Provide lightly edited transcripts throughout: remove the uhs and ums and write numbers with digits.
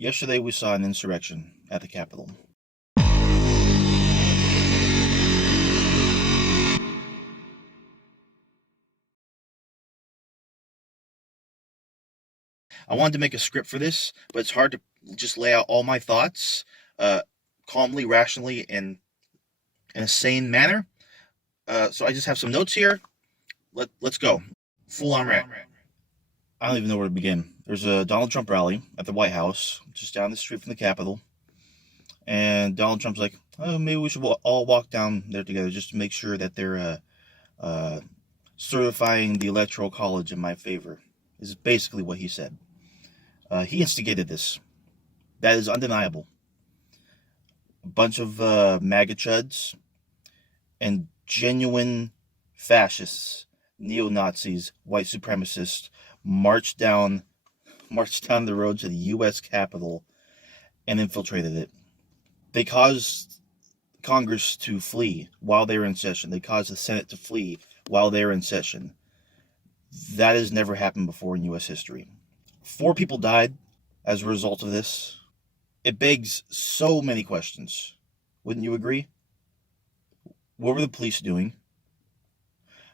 Yesterday we saw an insurrection at the Capitol. I wanted to make a script for this, but it's hard to just lay out all my thoughts calmly, rationally, and in a sane manner. So I just have some notes here. Let's go. Full on rant. I don't even know where to begin. There's a Donald Trump rally at the White House, just down the street from the Capitol. And Donald Trump's like, oh, maybe we should all walk down there together just to make sure that they're certifying the Electoral College in my favor. This is basically what he said. He instigated this. That is undeniable. A bunch of MAGA chuds and genuine fascists, neo-Nazis, white supremacists marched down the road to the U.S. Capitol and infiltrated it. They caused Congress to flee while they were in session. They caused the Senate to flee while they were in session. That has never happened before in U.S. history. 4 people died as a result of this. It begs so many questions. Wouldn't you agree? What were the police doing?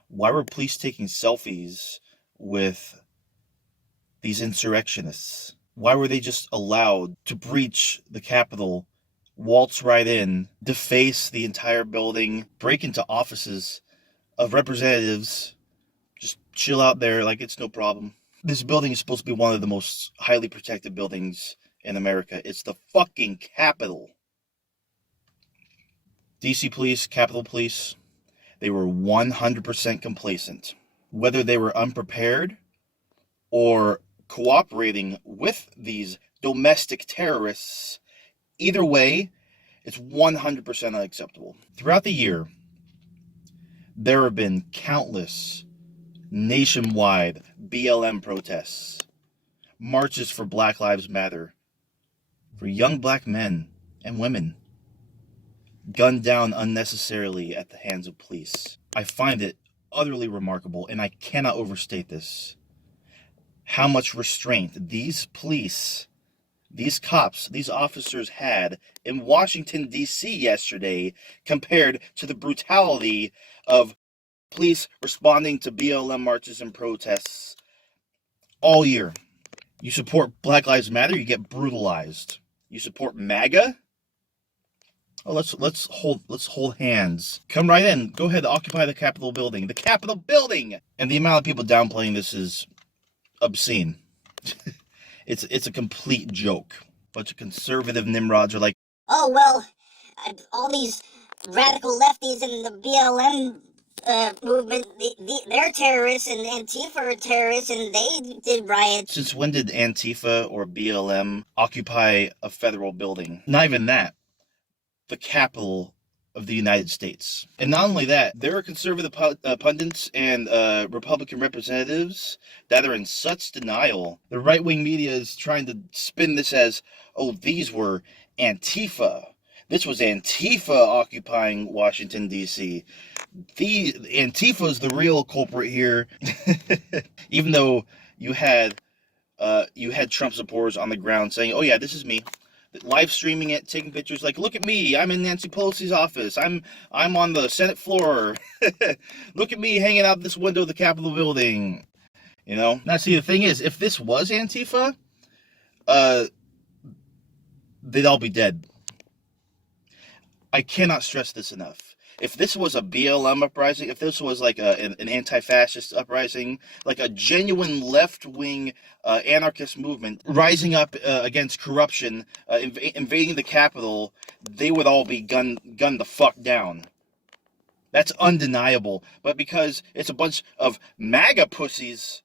Why were police taking selfies with these insurrectionists? Why were they just allowed to breach the Capitol, waltz right in, deface the entire building, break into offices of representatives, just chill out there like it's no problem? This building is supposed to be one of the most highly protected buildings in America. It's the fucking Capitol. DC police, Capitol police, they were 100% complacent. Whether they were unprepared or cooperating with these domestic terrorists, either way, it's 100% unacceptable. Throughout the year, there have been countless nationwide BLM protests, marches for Black Lives Matter, for young black men and women gunned down unnecessarily at the hands of police. I find it utterly remarkable, and I cannot overstate this, how much restraint these police, these cops, these officers had in Washington, D.C. yesterday compared to the brutality of police responding to BLM marches and protests all year. You support Black Lives Matter, you get brutalized. You support MAGA? Oh, let's hold hands. Come right in. Go ahead, occupy the Capitol building. The Capitol building! And the amount of people downplaying this is obscene. It's a complete joke. Bunch of conservative nimrods are like, oh, well, all these radical lefties in the BLM movement, they're terrorists, and Antifa are terrorists, and they did riots. Since when did Antifa or BLM occupy a federal building? Not even that. The Capitol of the United States. And not only that, there are conservative pundits and Republican representatives that are in such denial. The right-wing media is trying to spin this as, oh, these were Antifa. This was Antifa occupying Washington, D.C. Antifa is the real culprit here. Even though you had Trump supporters on the ground saying, oh yeah, this is me. Live streaming it, taking pictures like, look at me, I'm in Nancy Pelosi's office, I'm on the Senate floor. Look at me hanging out this window of the Capitol building. You know? Now see, the thing is, if this was Antifa, they'd all be dead. I cannot stress this enough. If this was a BLM uprising, if this was like an anti-fascist uprising, like a genuine left-wing anarchist movement rising up against corruption, invading the Capitol, they would all be gunned the fuck down. That's undeniable. But because it's a bunch of MAGA pussies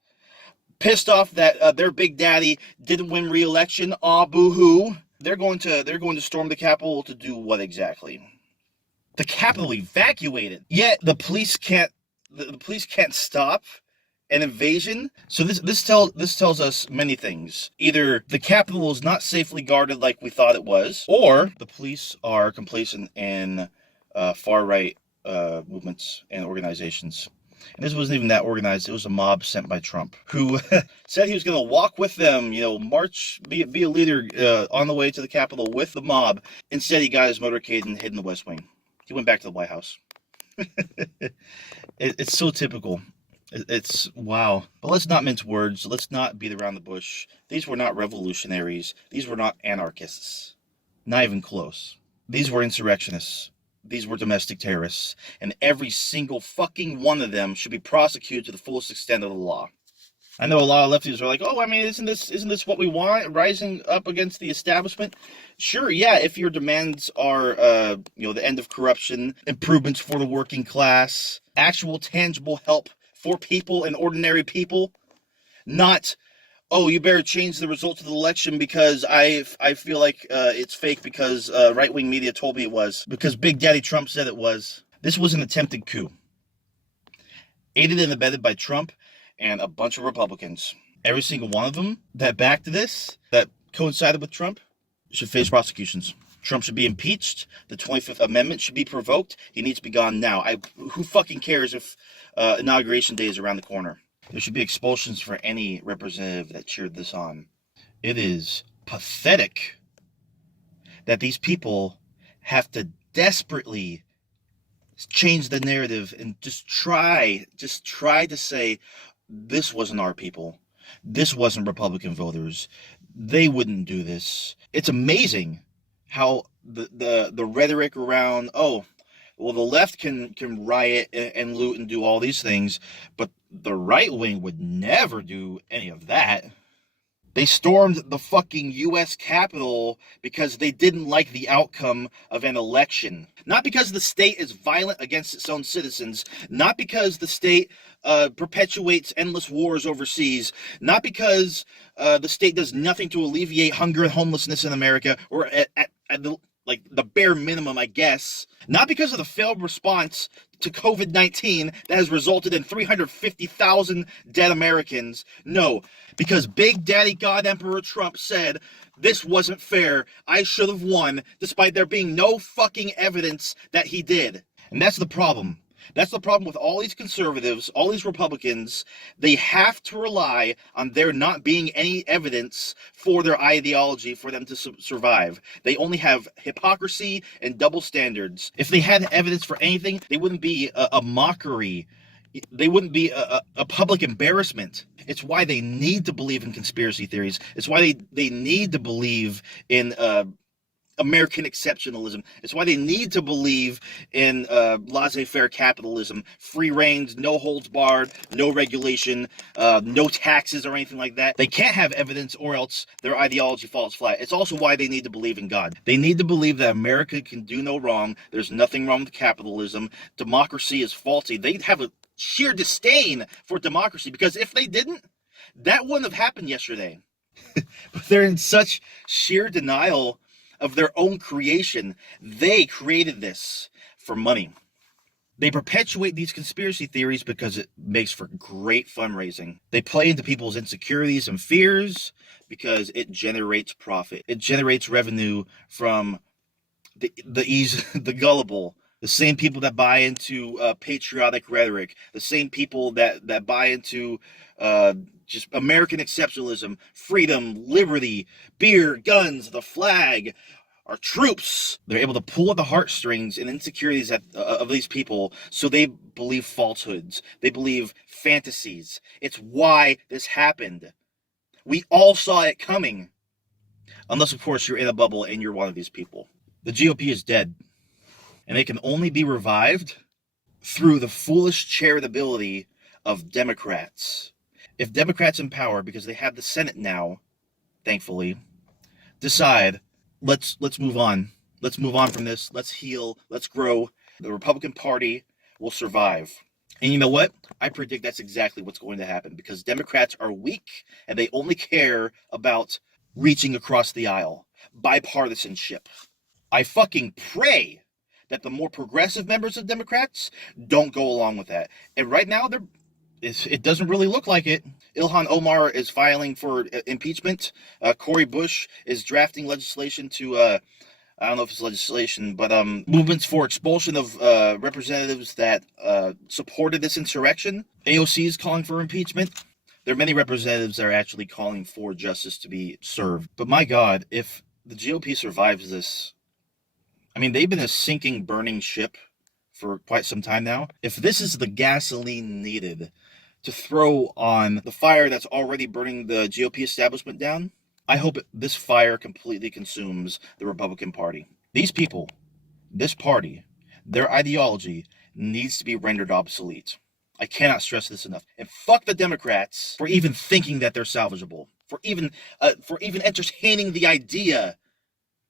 pissed off that their big daddy didn't win re-election, boo-hoo, they're going to storm the Capitol to do what exactly? The Capitol evacuated. Yet the police can't stop an invasion. So this tells us many things. Either the Capitol is not safely guarded like we thought it was, or the police are complacent in far right movements and organizations. And this wasn't even that organized. It was a mob sent by Trump, who said he was going to walk with them, march, be a leader on the way to the Capitol with the mob. Instead, he got his motorcade and hid in the West Wing. He went back to the White House. It's so typical. It's wow. But let's not mince words. Let's not beat around the bush. These were not revolutionaries. These were not anarchists. Not even close. These were insurrectionists. These were domestic terrorists. And every single fucking one of them should be prosecuted to the fullest extent of the law. I know a lot of lefties are like, oh, I mean, isn't this what we want? Rising up against the establishment? Sure, yeah, if your demands are, the end of corruption, improvements for the working class, actual tangible help for people and ordinary people, not, oh, you better change the results of the election because I feel like it's fake because right-wing media told me it was, because Big Daddy Trump said it was. This was an attempted coup, aided and abetted by Trump and a bunch of Republicans. Every single one of them that backed this, that coincided with Trump, should face prosecutions. Trump should be impeached. The 25th Amendment should be provoked. He needs to be gone now. Who fucking cares if Inauguration Day is around the corner? There should be expulsions for any representative that cheered this on. It is pathetic that these people have to desperately change the narrative and just try to say, this wasn't our people. This wasn't Republican voters. They wouldn't do this. It's amazing how the rhetoric around, oh, well, the left can riot and loot and do all these things, but the right wing would never do any of that. They stormed the fucking U.S. Capitol because they didn't like the outcome of an election. Not because the state is violent against its own citizens. Not because the state perpetuates endless wars overseas. Not because the state does nothing to alleviate hunger and homelessness in America, or at the bare minimum, I guess. Not because of the failed response to COVID-19 that has resulted in 350,000 dead Americans. No, because Big Daddy God Emperor Trump said, this wasn't fair, I should have won, despite there being no fucking evidence that he did. And that's the problem. That's the problem with all these conservatives, all these Republicans. They have to rely on there not being any evidence for their ideology for them to survive. They only have hypocrisy and double standards. If they had evidence for anything, they wouldn't be a mockery. They wouldn't be a public embarrassment. It's why they need to believe in conspiracy theories. It's why they need to believe in American exceptionalism. It's why they need to believe in laissez-faire capitalism, free reigns, no holds barred, no regulation, no taxes or anything like that. They can't have evidence or else their ideology falls flat. It's also why they need to believe in God. They need to believe that America can do no wrong. There's nothing wrong with capitalism. Democracy is faulty. They'd have a sheer disdain for democracy, because if they didn't, that wouldn't have happened yesterday. But they're in such sheer denial of their own creation. They created this for money. They perpetuate these conspiracy theories because it makes for great fundraising. They play into people's insecurities and fears because it generates profit. It generates revenue from the gullible, the same people that buy into patriotic rhetoric, the same people that buy into just American exceptionalism, freedom, liberty, beer, guns, the flag, our troops. They're able to pull at the heartstrings and insecurities of these people, so they believe falsehoods. They believe fantasies. It's why this happened. We all saw it coming. Unless, of course, you're in a bubble and you're one of these people. The GOP is dead. And they can only be revived through the foolish charitability of Democrats. If Democrats in power, because they have the Senate now, thankfully, decide, let's move on. Let's move on from this. Let's heal. Let's grow. The Republican Party will survive. And you know what? I predict that's exactly what's going to happen, because Democrats are weak and they only care about reaching across the aisle. Bipartisanship. I fucking pray that the more progressive members of Democrats don't go along with that. And right now, it doesn't really look like it. Ilhan Omar is filing for impeachment. Cori Bush is drafting legislation to I don't know if it's legislation, but movements for expulsion of representatives that supported this insurrection. AOC is calling for impeachment. There are many representatives that are actually calling for justice to be served. But my God, if the GOP survives this, I mean, they've been a sinking, burning ship for quite some time now. If this is the gasoline needed to throw on the fire that's already burning the GOP establishment down, I hope this fire completely consumes the Republican Party. These people, this party, their ideology needs to be rendered obsolete. I cannot stress this enough. And fuck the Democrats for even thinking that they're salvageable, for even entertaining the idea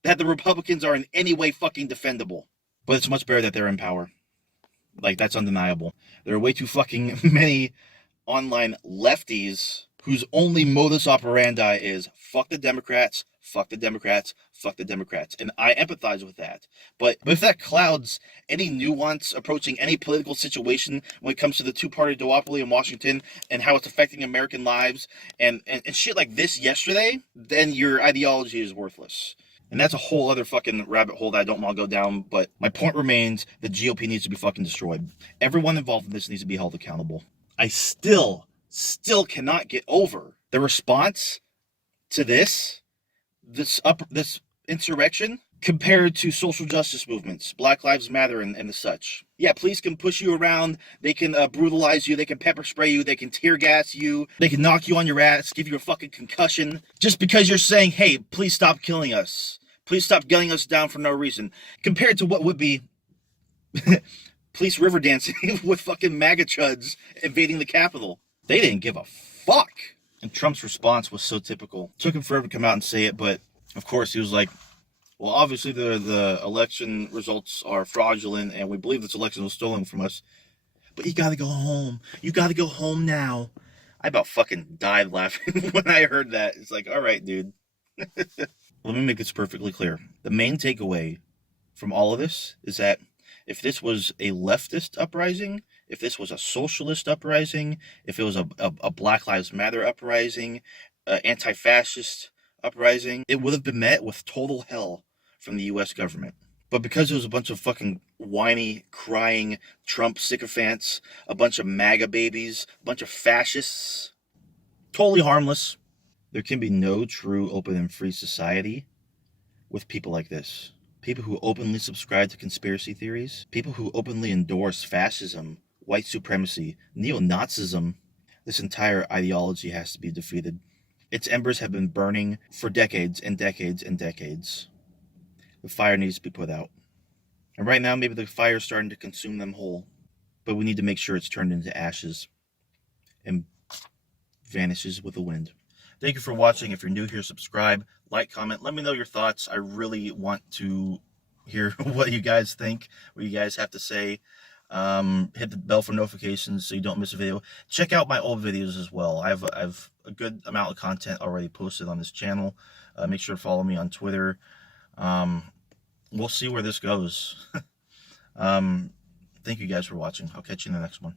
that the Republicans are in any way fucking defendable. But it's much better that they're in power. Like, that's undeniable. There are way too fucking many online lefties whose only modus operandi is fuck the Democrats, fuck the Democrats, fuck the Democrats. And I empathize with that. But if that clouds any nuance approaching any political situation when it comes to the two-party duopoly in Washington and how it's affecting American lives and shit like this yesterday, then your ideology is worthless. And that's a whole other fucking rabbit hole that I don't want to go down. But my point remains, the GOP needs to be fucking destroyed. Everyone involved in this needs to be held accountable. I still cannot get over the response to this insurrection compared to social justice movements, Black Lives Matter and the such. Yeah, police can push you around, they can brutalize you, they can pepper spray you, they can tear gas you, they can knock you on your ass, give you a fucking concussion, just because you're saying, hey, please stop killing us. Please stop gunning us down for no reason. Compared to what would be police river dancing with fucking MAGA chuds invading the Capitol. They didn't give a fuck. And Trump's response was so typical. Took him forever to come out and say it, but of course he was like, well, obviously the election results are fraudulent and we believe this election was stolen from us. But you gotta go home. You gotta go home now. I about fucking died laughing when I heard that. It's like, all right, dude. Let me make this perfectly clear. The main takeaway from all of this is that if this was a leftist uprising, if this was a socialist uprising, if it was a Black Lives Matter uprising, anti-fascist uprising, it would have been met with total hell from the U.S. government. But because it was a bunch of fucking whiny, crying Trump sycophants, a bunch of MAGA babies, a bunch of fascists, totally harmless, there can be no true, open, and free society with people like this. People who openly subscribe to conspiracy theories, people who openly endorse fascism, white supremacy, neo-Nazism. This entire ideology has to be defeated. Its embers have been burning for decades and decades and decades. The fire needs to be put out. And right now, maybe the fire is starting to consume them whole. But we need to make sure it's turned into ashes and vanishes with the wind. Thank you for watching. If you're new here, subscribe, like, comment. Let me know your thoughts. I really want to hear what you guys think, what you guys have to say. Hit the bell for notifications so you don't miss a video. Check out my old videos as well. I have a good amount of content already posted on this channel. Make sure to follow me on Twitter. We'll see where this goes. Thank you guys for watching. I'll catch you in the next one.